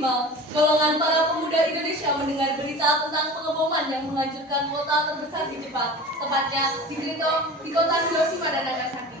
5, golongan para pemuda Indonesia mendengar berita tentang pengeboman yang menghancurkan kota terbesar di Jepang, tepatnya di kota Hiroshima dan Nagasaki.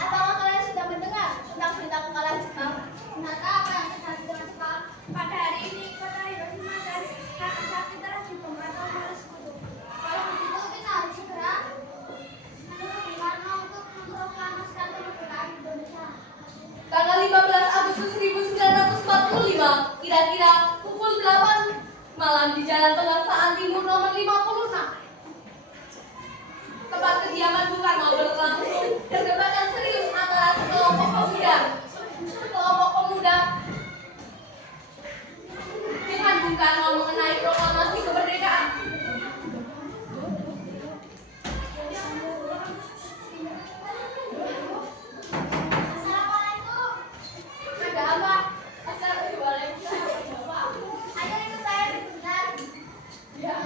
Apakah kalian sudah mendengar tentang berita kekalahan Jepang? Benarkah apa yang terjadi dengan Jepang? Pada hari ini, kota Hiroshima dan Nagasaki telah dibom atau bersekutu. Kalau begitu, kita harus segera mendukung Bung Karno untuk memproklamasikan kemerdekaan Indonesia. Tanggal 15 Agustus 1945, kira-kira pukul 8 malam di Jalan Pengaksaan Timur nomor 56. Tempat kediaman Bung Karno berlangsung perdebatan serius antara sekelompok pemuda dengan Bung Karno mengenai proklamasi kemerdekaan. Assalamualaikum. Ada apa? Assalamualaikum. Ayo ikut saya sebentar. Ya.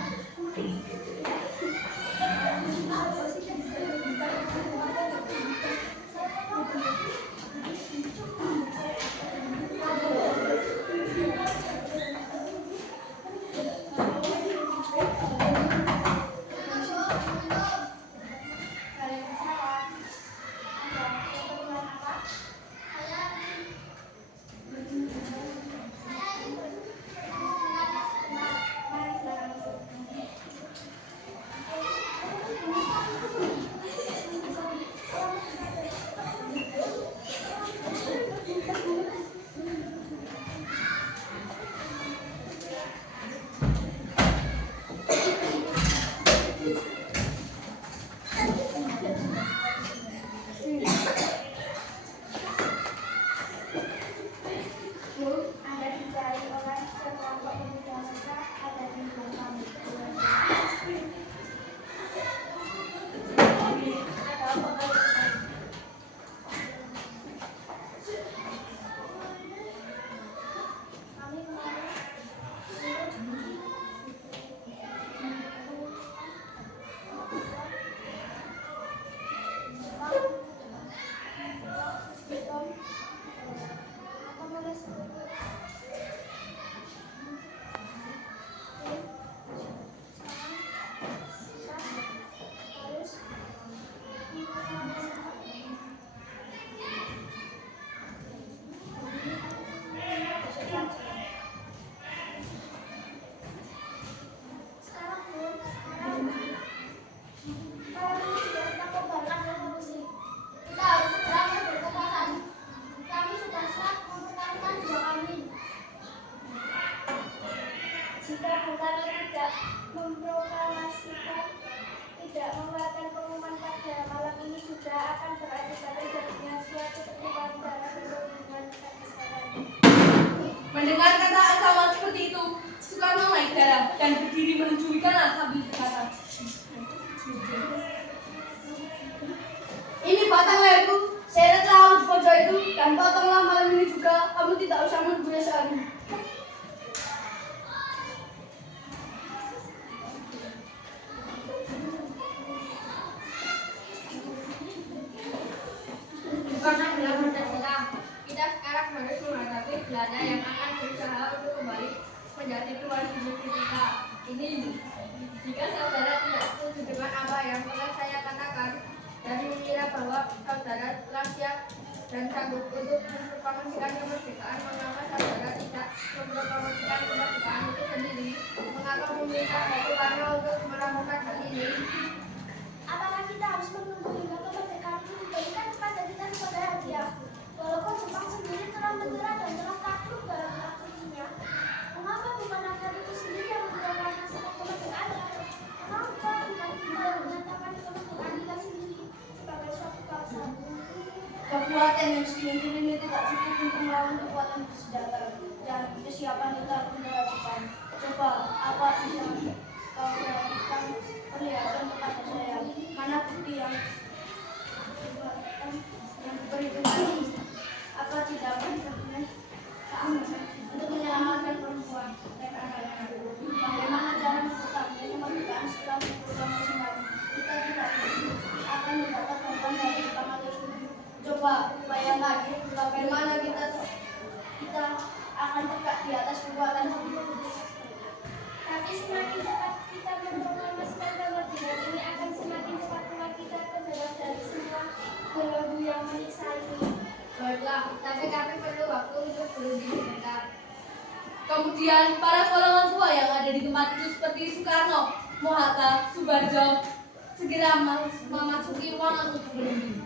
Tidak mengeluarkan pengumuman pada malam ini juga akan berakibat terjadinya suatu pertumpahan darah berhubungan sampai sekarang. Mendengar kata ancaman seperti itu, Soekarno naik darah dan berdiri menuju kanan sambil berkata, "Ini batang leherku, saya telah harus pojok itu dan potonglah malam ini juga. Kamu tidak usah menunggu esok hari." Bukanlah dalam Pancasila, kita sekarang harus menghadapi Belanda yang akan berusaha untuk kembali menjadi tuan hidup kita. Ini, jika saudara tidak setuju dengan apa yang telah saya katakan dan mengira bahwa saudara telah siap dan sanggup untuk memproklamasikan kemerdekaan, mengapa saudara tidak memproklamasikan kemerdekaan itu sendiri? Mengapa meminta Soekarno untuk melakukan hal ini? Apakah kita harus menunggu hingga kemerdekaan itu diberikan kepada kita sebagai hadiah? Walaupun Jepang sendiri telah menyerah dan telah takluk dalam aksinya, mengapa bukan rakyat itu sendiri yang memproklamasikan kemerdekaannya? Mengapa bukan kita yang menyatakan kemerdekaan kita sendiri sebagai suatu bangsa? Kekuatan yang sekelilingnya ini tidak cukup untuk melawan kekuatan bersenjata dan kesiapan kita tentara Jepang. Coba apa bisa kau perhatikan, perlihatkan kepada saya mana bukti yang diperhitungkan ini? Apa tidak berkepentingan untuk menyelamatkan perempuan dan anak-anak? Bagaimana cara mempertahankan kemerdekaan setelah diproklamasikan? Kita tidak akan mendapat bantuan dari Jepang atau Coba bayangkan bagaimana kita akan di atas kekuatan Allah. Tapi semakin cepat kita mempromosikan kemerdekaan ini, akan semakin cepat pula kita terjebak dari semua belenggu yang menyiksa ini. Baiklah, tapi kami perlu waktu untuk berunding sebentar. Kemudian para golongan tua yang ada di tempat itu seperti Soekarno, Mohatta, Soebarjo segera memasuki ruangan untuk berunding.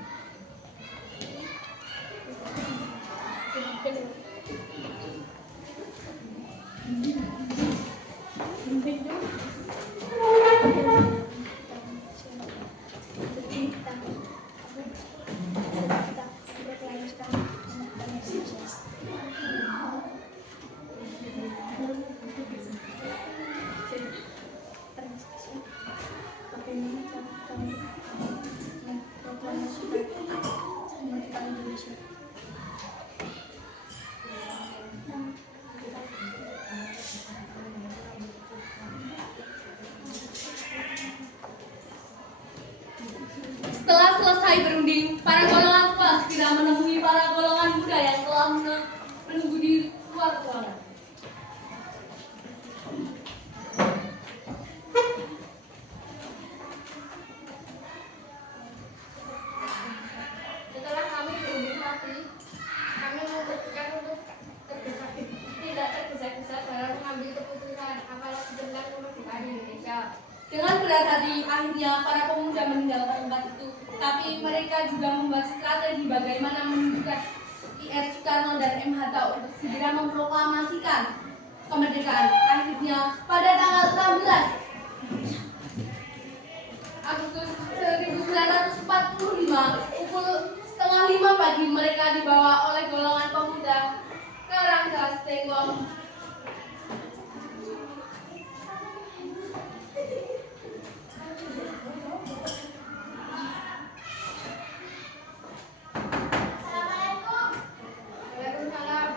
Setelah selesai berunding, para golongan tua segera menemui para golongan muda yang telah menunggu di luar ruangan. Setelah kami berunding lagi, kami memutuskan untuk tidak tergesa-gesa dalam mengambil keputusan, apalagi tentang kemerdekaan Indonesia. Dengan berat hati, akhirnya para pemuda meninggalkan tempat itu. Tapi mereka juga membuat strategi bagaimana menunjukkan IR Soekarno dan M. Hatta untuk segera memproklamasikan kemerdekaan. Akhirnya, pada tanggal 16 Agustus 1945, pukul 4:30 pagi, mereka dibawa oleh golongan pemuda ke Rangkas Tenggong. Assalamualaikum. Waalaikumsalam.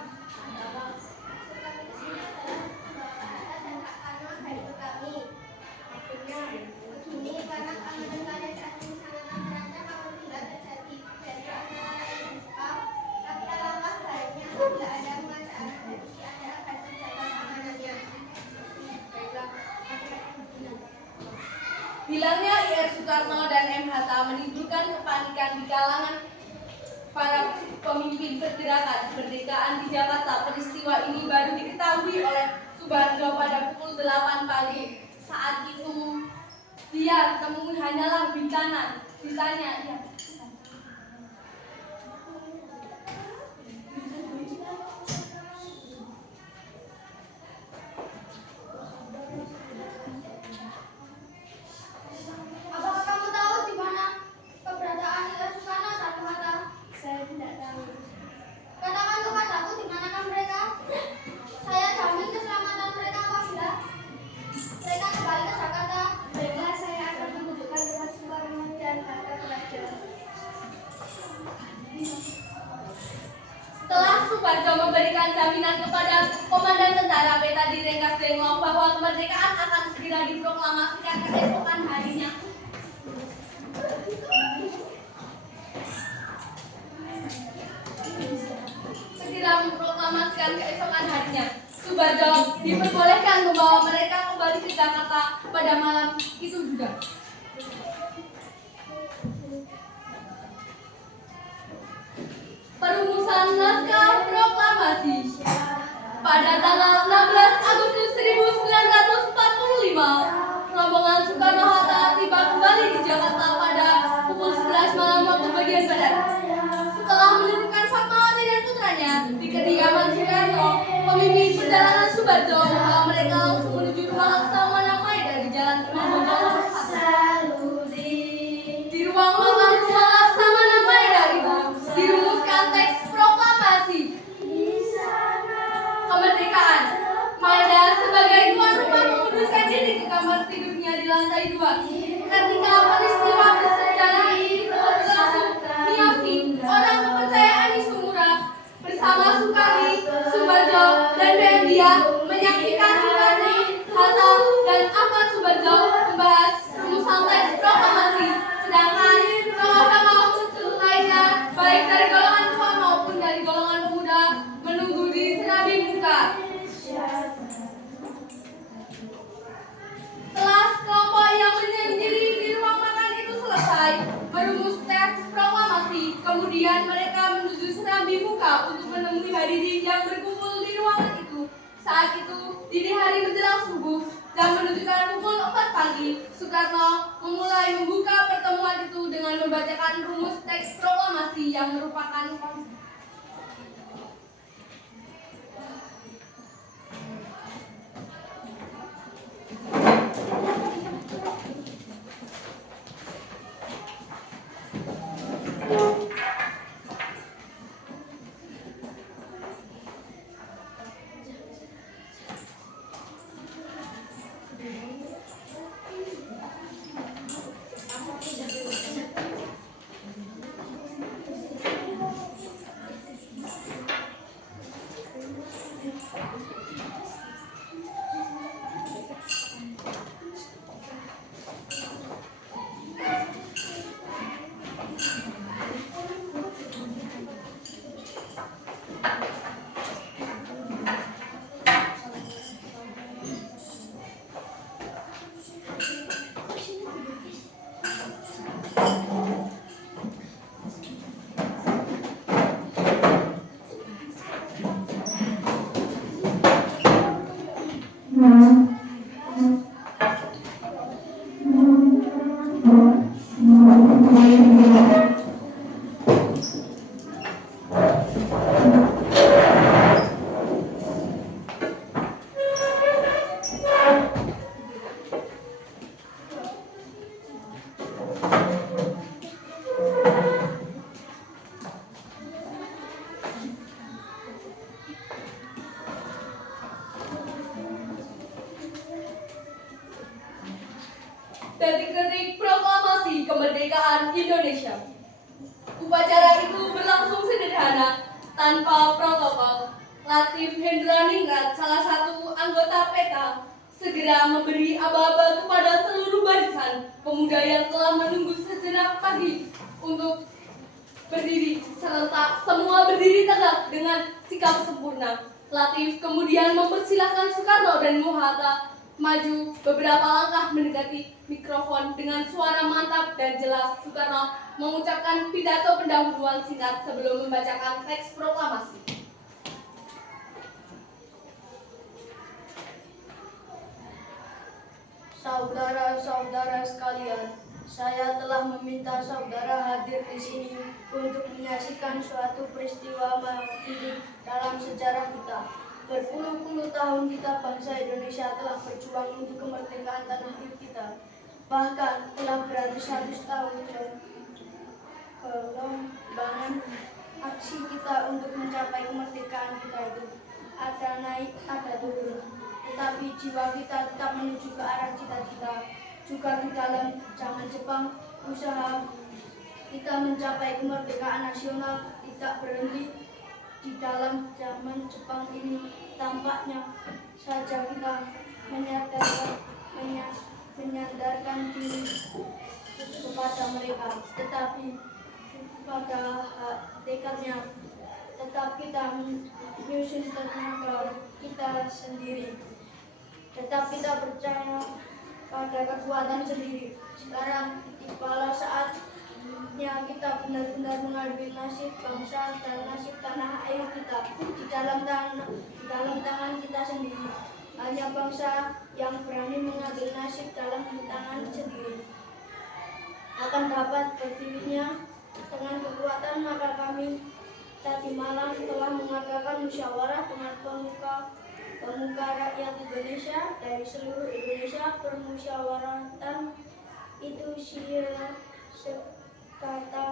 Begini, karena keamanan kalian saat ini sangat terancam apabila terjadi dari antara rakyat dan Jepang. Tapi alangkah baiknya apabila ada pengacara dari si Anda akan terjaga keamanannya. Baiklah, Hilangnya IR Soekarno dan M. Hatta menimbulkan kepanikan di kalangan para pemimpin pergerakan kemerdekaan di Jakarta. Peristiwa ini baru diketahui oleh Soebarjo pada pukul 8 pagi. Saat itu dia temui hanyalah Bintana. Ditanya, ya. Apakah kamu tahu di mana keberadaan IR Soekarno dan Hatta? Saya tidak tahu. Katakan kepadaku di manakah mereka? Saya jamin keselamatan mereka apabila mereka kembali ke Jakarta. Baiklah, saya akan menunjukkan tempat Soekarno dan Hatta kepada. Setelah Soebarjo memberikan jaminan kepada Komandan Tentara Peta di Rangkas Denglong bahwa kemerdekaan akan segera diproklamasikan keesokan harinya. Soebarjo diperbolehkan membawa mereka kembali ke Jakarta pada malam itu juga. Perumusan naskah proklamasi pada tanggal 16 Agustus 1945, rombongan Soekarno-Hatta tiba kembali di Jakarta pada pukul 11 malam waktu bagian barat. Setelah menurunkan Fatmawati dan putranya di kediaman Soekarno, pemimpin perjalanan Soebarjo membawa mereka langsung menuju ruang Laksamana Maeda di Jalan Temanggung nomor 1. Di ruang makan ruang Laksamana Maeda itu dirumuskan teks proklamasi kemerdekaan. Maeda sebagai tuan rumah mengundurkan diri ke kamar tidurnya di lantai 2. Ketika peristiwa bersejarah ini berlangsung, Miyafi, orang kepercayaan Isumura, bersama Sukarni, Soebarjo, dan Bendia menyaksikan Soekarno, Hatta, dan Ahmad Soebarjo membahas rumusan teks proklamasi. Sedangkan tokoh-tokoh lainnya, baik dari golongan tua maupun dari golongan pemuda, menunggu di senabi muka. berusaha untuk menemui hadirin yang berkumpul di ruangan itu. Saat itu, dini hari menjelang subuh, jam menunjukkan pukul 4 pagi, Soekarno memulai membuka pertemuan itu dengan membacakan rumus teks proklamasi yang merupakan detik-detik proklamasi kemerdekaan Indonesia. Upacara itu berlangsung sederhana, tanpa protokol. Latif Hendraningrat, salah satu anggota PK, segera memberi aba-aba kepada seluruh barisan pemuda yang telah menunggu sejenak pagi untuk berdiri serentak. Semua berdiri tegak dengan sikap sempurna. Latif kemudian mempersilahkan Soekarno dan Muhatta maju beberapa langkah mendekati mikrofon. Dengan suara mantap dan jelas, Soekarno mengucapkan pidato pendahuluan singkat sebelum membacakan teks proklamasi. Saudara-saudara sekalian, saya telah meminta saudara hadir di sini untuk menyaksikan suatu peristiwa penting dalam sejarah kita. Berpuluh-puluh tahun kita bangsa Indonesia telah berjuang untuk kemerdekaan tanah air kita. Bahkan telah beratus-ratus tahun kelombangan aksi kita untuk mencapai kemerdekaan kita itu. Ada naik, ada turun. Tetapi jiwa kita tetap menuju ke arah cita-cita. Juga di dalam zaman Jepang, usaha kita mencapai kemerdekaan nasional tidak berhenti. Di dalam zaman Jepang ini tampaknya saja kita menyandarkan diri kepada mereka, tetapi pada tekadnya tetap kita menyusun tenaga kita sendiri, tetap kita percaya pada kekuatan sendiri. Sekarang tibalah saatnya kita benar-benar mengambil nasib bangsa dan nasib tanah air kita di dalam tangan kita sendiri. Hanya bangsa yang berani mengambil nasib dalam tangan sendiri akan dapat berdirinya dengan kekuatan. Maka kami tadi malam telah mengadakan musyawarah dengan pemuka rakyat Indonesia dari seluruh Indonesia. Permusyawaratan itu kata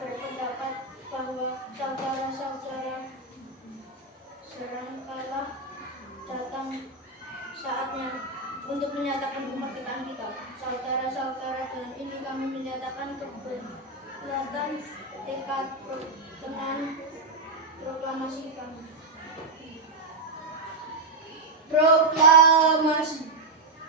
berpendapat bahwa saudara-saudara serangkailah datang saatnya untuk menyatakan kemerdekaan kita. Saudara-saudara, dengan ini kami menyatakan keberatan tekad dengan proklamasi kami. Proklamasi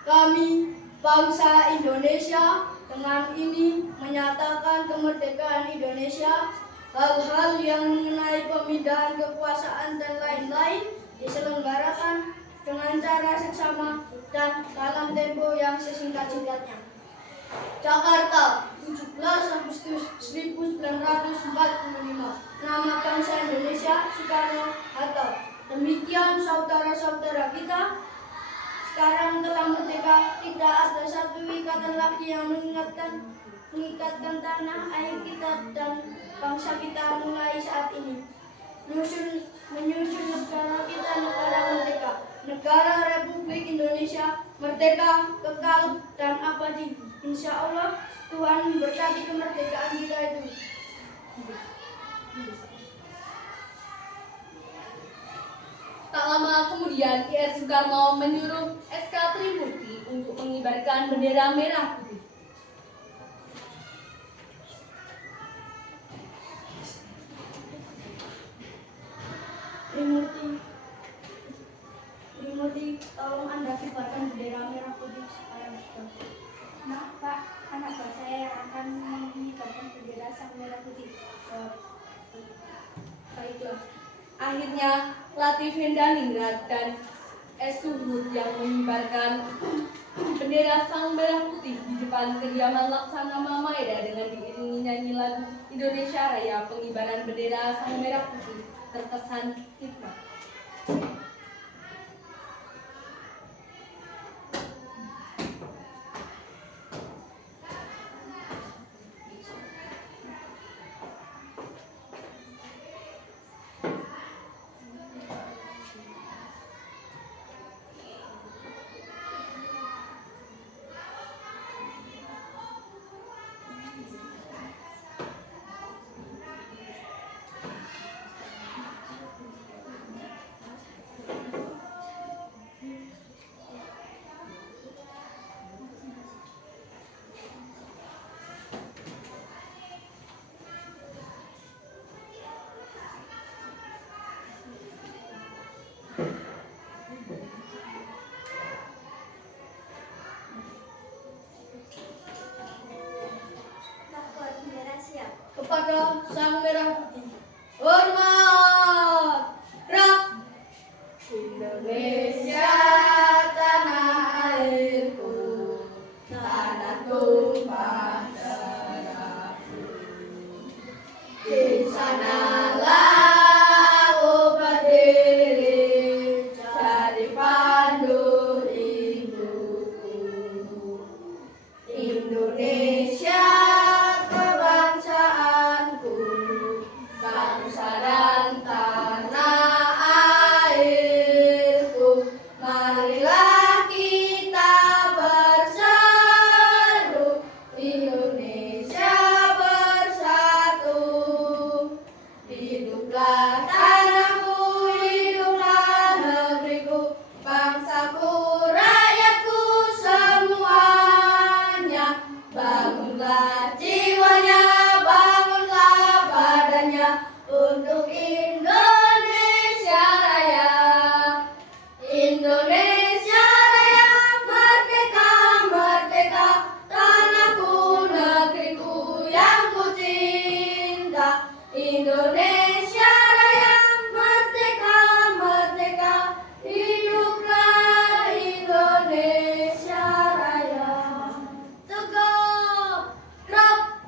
kami bangsa Indonesia dengan ini menyatakan kemerdekaan Indonesia. Hal-hal yang mengenai pemindahan kekuasaan dan lain-lain diselenggarakan dengan cara seksama dan dalam tempo yang sesingkat-singkatnya. Jakarta, 17 Agustus 1945. Nama bangsa Indonesia Soekarno-Hatta. Demikian saudara-saudara kita, sekarang telah merdeka, tidak ada satu ikatan lagi yang mengikatkan tanah air kita dan bangsa kita mulai saat ini. Menyusun negara kita, negara merdeka, negara Republik Indonesia, merdeka, kekal, dan abadi. Insya Allah Tuhan memberkati kemerdekaan kita itu. Tak lama kemudian, IR Soekarno menyuruh SK Trimurti untuk mengibarkan bendera merah putih. Trimurti, tolong Anda kibarkan bendera merah putih sekarang. Maaf Pak, anak buah saya yang akan mengibarkan bendera sang merah putih. Baiklah. Akhirnya, Latif Hendraningrat dan S. Suhud yang mengibarkan bendera sang merah putih di depan kediaman Laksamana Maeda dengan diiringi nyanyi lagu Indonesia Raya. Pengibaran bendera sang merah putih terkesan hikmat. Takut bendera siap. Kepada sang merah putih, hormat, gerak. Indonesia tanah airku, tanah tumpah darahku. Di sanalah aku berdiri, jadi pandu ibuku. Indonesia kebangsaanku, bangsa dan tanah airku. Marilah kita berseru, Indonesia bersatu. Hiduplah tanahku, hiduplah negeriku, bangsaku, rakyatku semuanya. Bangunlah jiwanya, bangunlah badannya untuk Indonesia Raya. Indonesia Raya, merdeka, merdeka, tanahku, negeriku yang ku cinta. Indonesia Raya, merdeka, merdeka, hiduplah Indonesia Raya. Tegap, gerak.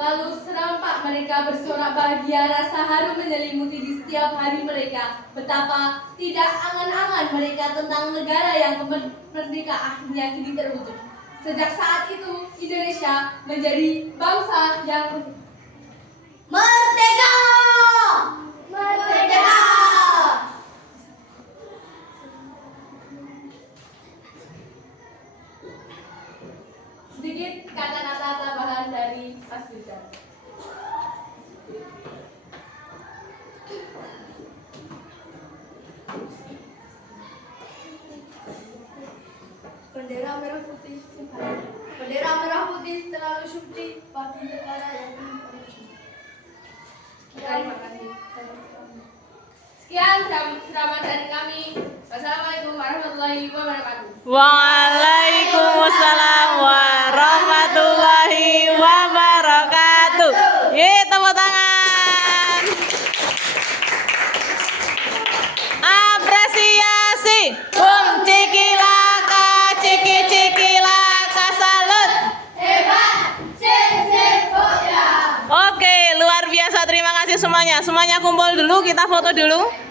Lalu serampak mereka bersorak bahagia, rasa haru menyelimuti di setiap hari mereka. Betapa tidak angan-angan mereka tentang negara yang merdeka akhirnya kini terwujud. Sejak saat itu, Indonesia menjadi bangsa yang Merdeka! Merdeka! sedikit kata-kata tambahan dari Mas Rizal. Bendera merah putih, bendera merah putih terlalu suci bagi negara yang ini. Terima kasih. Sekian ceramah dari kami. Wassalamualaikum warahmatullahi wabarakatuh. Waalaikumsalam warahmatullahi wabarakatuh. Ye, teman-teman. kasih semuanya. Semuanya kumpul dulu, kita foto dulu.